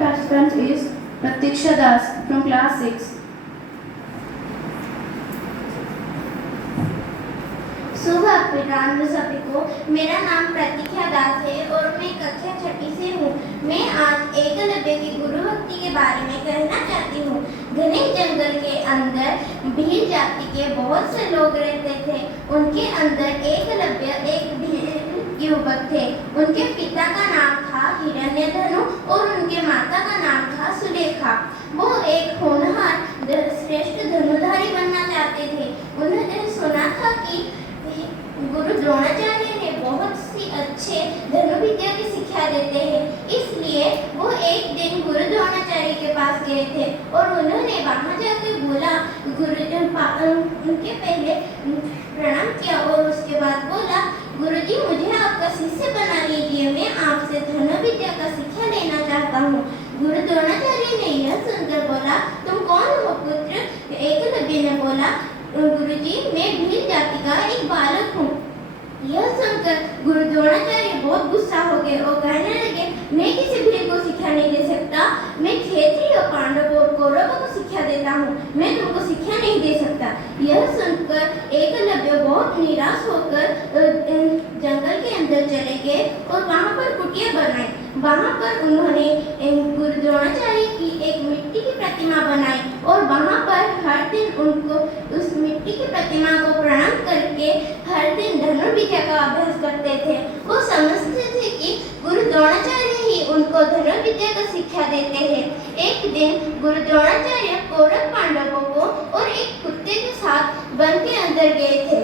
participant is Pratiksha Das from class 6. सुबह अपराह्न सभी को। मेरा नाम प्रतीक्षा दास है और मैं कक्षा 6 से हूँ। मैं आज एकलव्य की गुरु भक्ति के बारे में कहना चाहती हूँ। घने जंगल के अंदर भील जाति के बहुत से लोग रहते थे। उनके अंदर एकलव्य एक भील युवक थे। उनके पिता का नाम था हिरण्यधनु और उनके माता का नाम था सुलेखा। वो एक होनहार श्रेष्ठ धनुधारी बनना चाहते थे। उन्होंने सुना था कि गुरु द्रोणाचार्य ने बहुत सी अच्छे धनुर्विद्या की शिक्षा देते हैं, इसलिए वो एक दिन गुरु द्रोणाचार्य के पास गए थे और उन्होंने वहां जाकर बोला, उनके पहले प्रणाम किया और उसके बाद बोला, गुरुजी मुझे आपका शिष्य बना लीजिए, मैं आपसे धनुर्विद्या का शिक्षा लेना चाहता हूँ। गुरु द्रोणाचार्य ने यह सुनकर बोला, तुम कौन हो पुत्र? एकलव्य ने बोला, गुरुजी मैं भील जाति का एक बालक हूँ। यह सुनकर गुरु द्रोणाचार्य बहुत गुस्सा हो गए और कहने लगे, मैं किसी भील को शिक्षा नहीं दे सकता। मैं क्षेत्रीय और पांडव और कौरवों को शिक्षा देता हूँ, मैं तुमको शिक्षा नहीं दे सकता। यह सुनकर एकलव्य बहुत निराश होकर जंगल के अंदर चले गए और वहाँ पर कुटिया बनाई। वहाँ पर उन्होंने गुरु द्रोणाचार्य की एक मिट्टी की प्रतिमा बनाई और वहाँ पर हर दिन उनको उस मिट्टी की प्रतिमा को प्रणाम करके हर दिन धनुर्विद्या का अभ्यास करते थे। वो समझते थे कि गुरु द्रोणाचार्य ही उनको धनुर्विद्या का शिक्षा देते हैं। एक दिन गुरु द्रोणाचार्य कौरव पांडवों को और एक कुत्ते के साथ वन के अंदर गए थे।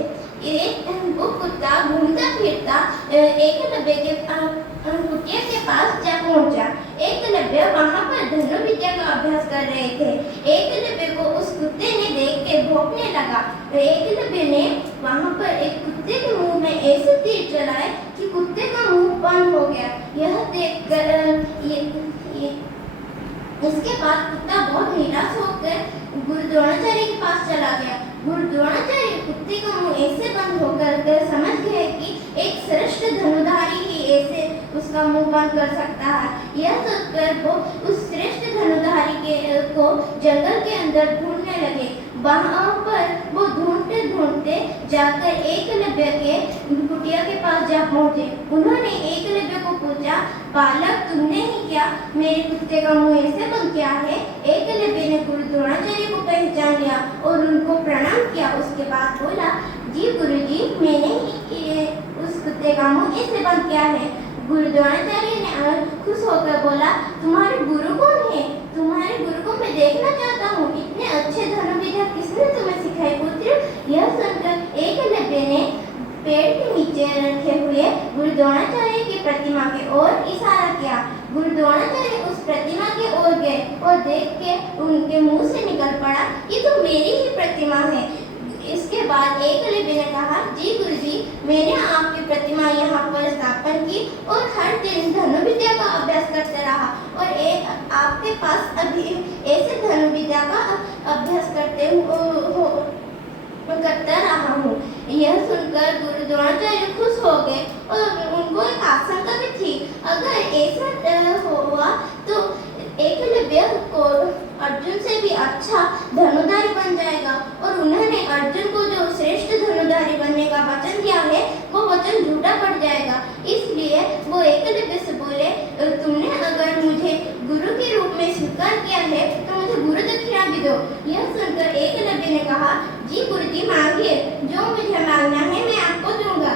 वो कुत्ता घूमता फिरता एकलव्य के कुटिया के पास जा पहुंचा। एकलव्य वहां पर धनुर्विद्या का अभ्यास कर रहे थे। एकलव्य को उस कुत्ते ने देख के भौंकने लगा। एकलव्य ने वहां पर एक कुत्ते के मुंह में ऐसे तीर चलाए कि कुत्ते का मुंह बंद हो गया। यह देखकर इसके बाद कुत्ता बहुत निराश होकर गुरु द्रोणाचार्य के पास चला गया। गुरु द्रोणाचार्य कुत्ते का मुंह ऐसे बंद होकर समझ गए कि एक श्रेष्ठ धनुधारी ही ऐसे उसका मुंह बंद कर सकता है। यह सोचकर वो उस श्रेष्ठ धनुधारी को जंगल के अंदर ढूंढने लगे। वहां पर वो ढूंढते ढूंढते जाकर एकलव्य के कुटिया के पास जा पहुंचे। उन्होंने एकलव्य को पूछा, बालक तुमने ही क्या मेरे कुत्ते का मुंह ऐसे बंद किया है? एकलव्य ने गुरु द्रोणाचार्य को पहचान लिया और उनको प्रणाम किया। उसके बाद बोला, जी गुरुजी मैंने ही उस कुत्ते का मुंह ऐसे बंद किया है। गुरु द्रोणाचार्य ने खुश होकर बोला, तुम्हारे गुरु कौन है? तुम्हारे गुरु को मैं देखना चाहता हूँ। इतने अच्छे धनुर्विद्या किसने तुम्हें सिखाई पुत्र? यह सुनकर एकलव्य ने पेड़ के नीचे रखे हुए गुरु द्रोणाचार्य की प्रतिमा की ओर इशारा किया। गुरु द्रोणाचार्य उस प्रतिमा की ओर गए और देख के उनके मुंह से निकल पड़ा, ये तो मेरी ही प्रतिमा है। इसके बाद एकलव्य ने कहा, जी गुरुजी मैंने आपकी प्रतिमा यहाँ पर स्थापन की और हर दिन धनुर्विद्या का अभ्यास करता रहा और आपके पास अभी ऐसे धनुर्विद्या का अभ्यास करता रहा हूँ। यह सुनकर गुरु द्रोणाचार्य खुश हो गए और उनको एक आशंका भी थी, अगर ऐसा हुआ तो एकलव्य को अर्जुन से भी अच्छा धनुधारी बन जाएगा और उन्होंने अर्जुन को जो श्रेष्ठ धनुधारी बनने का वचन दिया है वो वचन झूठा पड़ जाएगा। इसलिए वो एकलव्य से बोले, तुमने अगर मुझे गुरु के रूप में स्वीकार किया है तो मुझे गुरु दक्षिणा भी दो। यह सुनकर एकलव्य ने कहा, जी गुरुजी मांगिए, जो मुझे मांगना है मैं आपको दूंगा।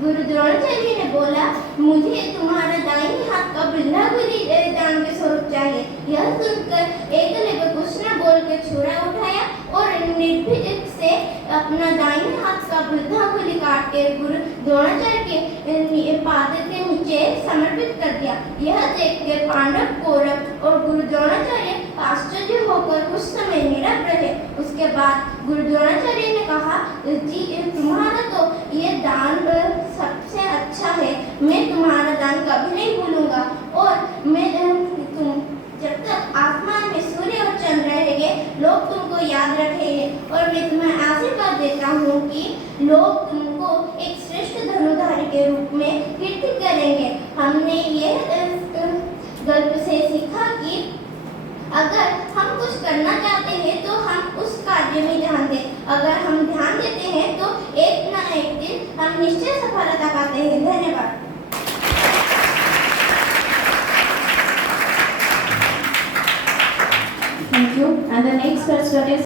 गुरु द्रोणाचार्य ने बोला, मुझे तुम्हारा दाहिने हाथ का वृंदावली दान के स्वरूप चाहिए। यह सुनकर एकलव्य कुछ न बोल के छुरा उठाया और निर्भीक से अपना दाहिने हाथ का वृंदावली काट के गुरु द्रोणाचार्य के पाद के नीचे समर्पित कर दिया। यह देखकर पांडव कौरव और गुरु द्रोणाचार्य आश्चर्य होकर कुछ समय नीरव रहे। उसके बाद गुरु द्रोणाचार्य ने कहा, जी तुम्हारा तो ये दान सबसे अच्छा है, मैं तुम्हारा दान कभी नहीं भूलूंगा और मैं जब तक आसमान में सूर्य और चंद्र रहेंगे लोग तुमको याद रखेंगे और मैं तुम्हें आशीर्वाद देता हूँ कि लोग तुमको एक श्रेष्ठ धनुधारी के रूप में कीर्ति करेंगे। हमने ये गल्प से सीखा कि अगर हम कुछ करना चाहते हैं तो हम उस कार्य में ध्यान दें। अगर हम ध्यान देते हैं तो एक न एक दिन हम निश्चय सफलता पाते हैं। धन्यवाद। Thank you. And the next question is